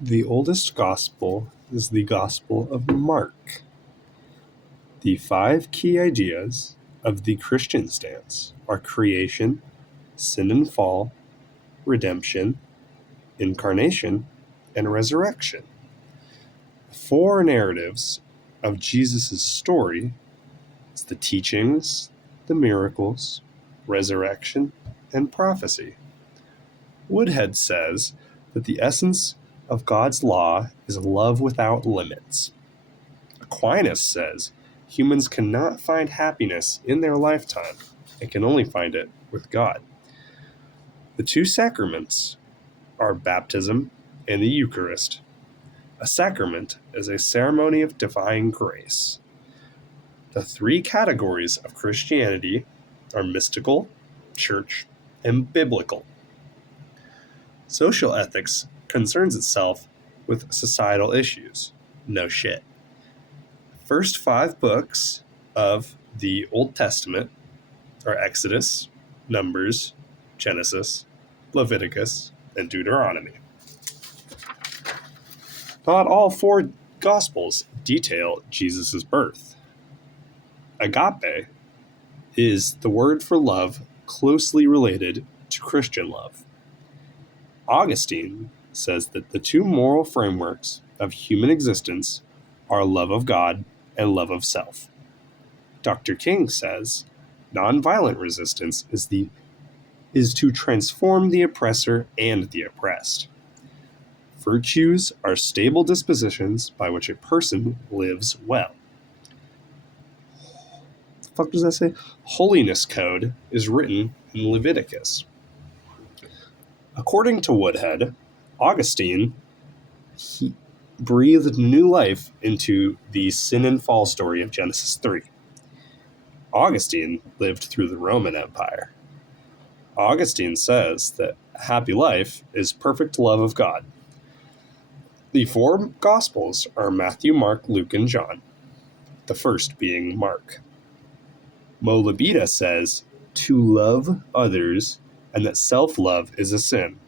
The oldest gospel is the Gospel of Mark. The 5 key ideas of the Christian stance are creation, sin and fall, redemption, incarnation, and resurrection. 4 narratives of Jesus' story is the teachings, the miracles, resurrection, and prophecy. Woodhead says that the essence of God's law is love without limits. Aquinas says humans cannot find happiness in their lifetime and can only find it with God. The 2 sacraments are baptism and the Eucharist. A sacrament is a ceremony of divine grace. The 3 categories of Christianity are mystical, church, and biblical. Social ethics concerns itself with societal issues. No shit. The first 5 books of the Old Testament are Exodus, Numbers, Genesis, Leviticus, and Deuteronomy. Not all 4 Gospels detail Jesus' birth. Agape is the word for love closely related to Christian love. Augustine says that the 2 moral frameworks of human existence are love of God and love of self. Dr. King says nonviolent resistance is to transform the oppressor and the oppressed. Virtues are stable dispositions by which a person lives well. The fuck does that say? Holiness code is written in Leviticus. According to Woodhead, Augustine he breathed new life into the sin and fall story of Genesis 3. Augustine lived through the Roman Empire. Augustine says that happy life is perfect love of God. The 4 Gospels are Matthew, Mark, Luke, and John, the first being Mark. Molabita says to love others and that self-love is a sin.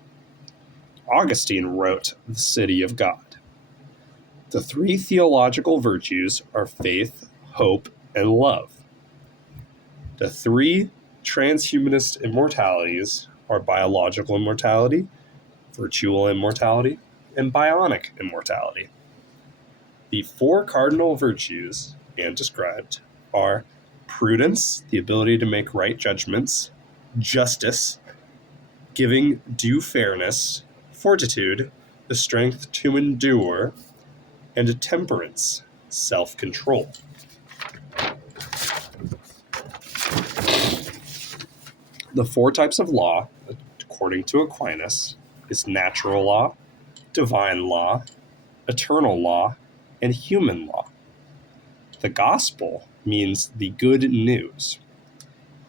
Augustine wrote The City of God. The 3 theological virtues are faith, hope, and love. The 3 transhumanist immortalities are biological immortality, virtual immortality, and bionic immortality. The 4 cardinal virtues, and described, are prudence, the ability to make right judgments, justice, giving due fairness, fortitude, the strength to endure, and temperance, self-control. The 4 types of law, according to Aquinas, is natural law, divine law, eternal law, and human law. The gospel means the good news.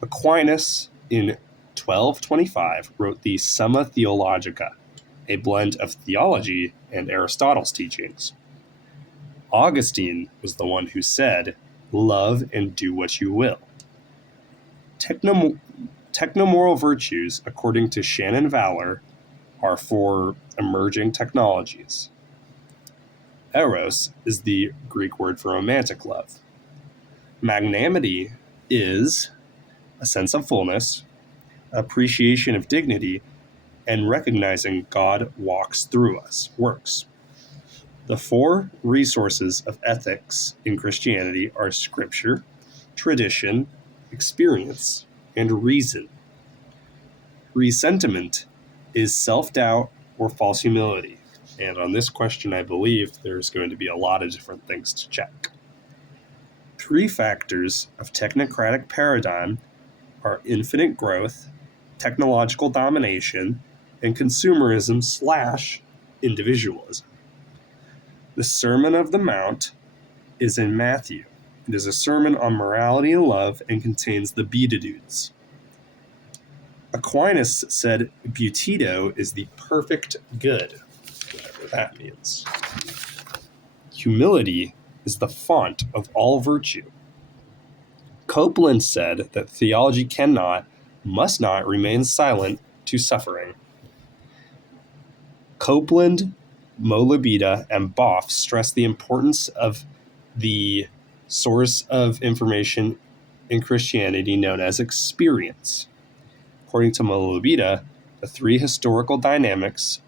Aquinas, in 1225, wrote the Summa Theologica, a blend of theology and Aristotle's teachings. Augustine was the one who said, "Love and do what you will." Technomoral virtues, according to Shannon Valor, are for emerging technologies. Eros is the Greek word for romantic love. Magnanimity is a sense of fullness, appreciation of dignity, and recognizing God walks through us, works. The 4 resources of ethics in Christianity are scripture, tradition, experience, and reason. Resentiment is self-doubt or false humility. And on this question, I believe there's going to be a lot of different things to check. 3 factors of technocratic paradigm are infinite growth, technological domination, and consumerism/individualism. The Sermon of the Mount is in Matthew. It is a sermon on morality and love and contains the Beatitudes. Aquinas said Butito is the perfect good, whatever that means. Humility is the font of all virtue. Copeland said that theology must not remain silent to suffering. Copeland Molabita and Boff stress the importance of the source of information in Christianity known as experience. According to Molabita, the three historical dynamics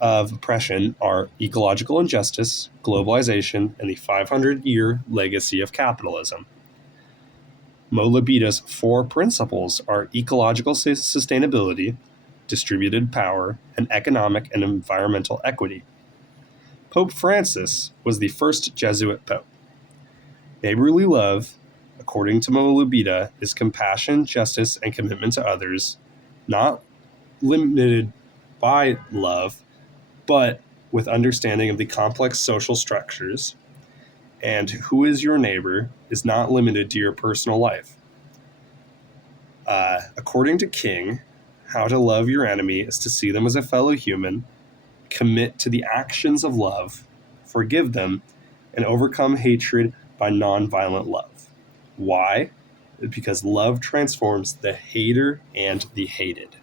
of oppression are ecological injustice, globalization, and the 500-year legacy of capitalism. Molabita's four principles are ecological sustainability, distributed power, and economic and environmental equity. Pope Francis was the first Jesuit pope. Neighborly love, according to Molabita, is compassion, justice, and commitment to others, not limited by love, but with understanding of the complex social structures. And who is your neighbor is not limited to your personal life. According to King, how to love your enemy is to see them as a fellow human, commit to the actions of love, forgive them, and overcome hatred by nonviolent love. Why? Because love transforms the hater and the hated.